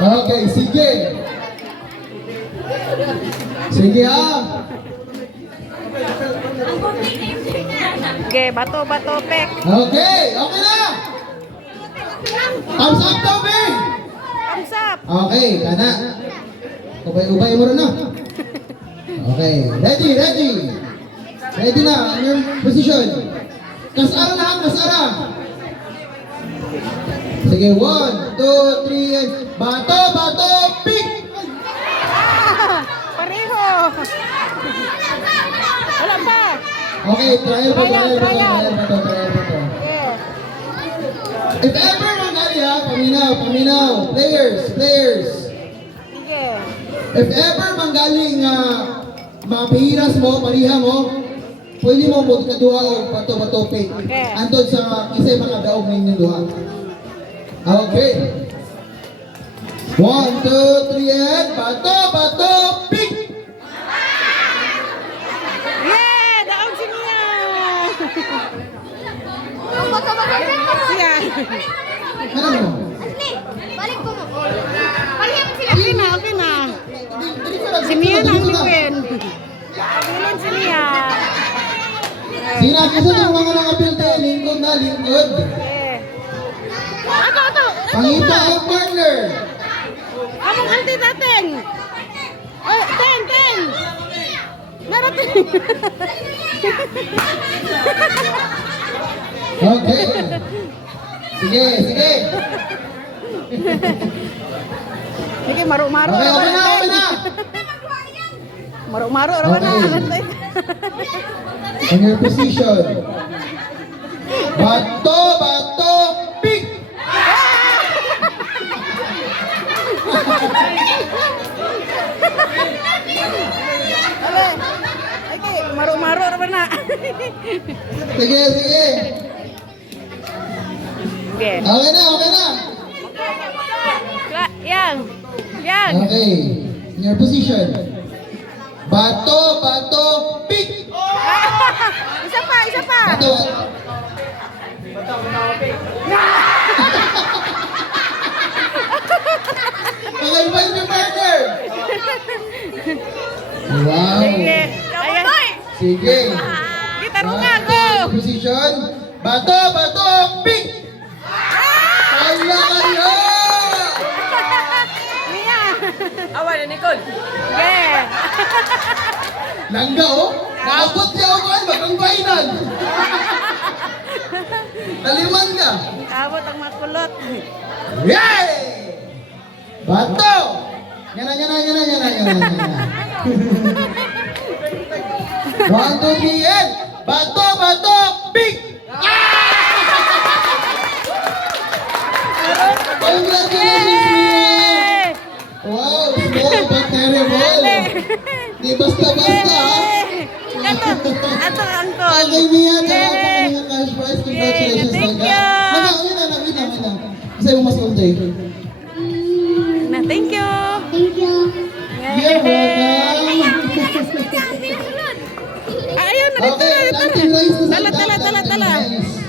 Okay, sige. Sige ah. Okay, bato, pek. Okay, okay na. Thumbs up daw, be. Thumbs up. Okay, kana. Ubay-ubay mo rin na. Okay, ready. Ready na, in your position. Kasara na, kasara. Sige, 1, 2, 3, and bato, pick! Pareho. Wala pa. Okay, trial pa. Trial. Yeah. If ever mangali ha, paminaw. Players. Sige. If ever manggaling mapihiras mo, pariha mo, pwede mo kaduha o bato, pick. Okay. Andun sa kisay mga daog ninyong duha. Okay. 1, 2, 3, and bato, pick! Yeah, daog si Mia. Yeah. Ano mo? Balik ko mo. Balik mo sila. Okay na. Si Mia na ang liwin. Abulan si Mia. Sina, kasi yung mga nakapilte, lingkod. Yeah. Ato. Pangita ang partner. Among anti natin. Oh, 10. Narating. Okay. Sige. Sige, maro-maro. Okay na. Maro-maro. Okay. On your position. Bato, pick! Okay, maro-maro naman na. Sige. Okay. Okay na. Yang. Okay. In your position. Bato, pick! Isa pa. Bato. Okay, ba yung partner? Wow. Sige. Ayan. Sige. Kita rungan ko. Position. Bato, pick! Kaya! Mia. Awan na, Nicole. Yeah. Langga oh. Naabot niya ako kan ang bainan. Taliman ka. Abot ang makulot. Yay! Bato! Yan. 1, 2, 3, and bato, pick! Congratulations, Mia! Wow, small but terrible. Di basta-basta ha. Ato angkol. Okay, Mia, salamat sa mga cash prize. Congratulations, Thank Langga. you. Nakita. Kasi yung mas ultay. Thank you. You're welcome. Ayun, Okay, dala. rice na Dala. Nice.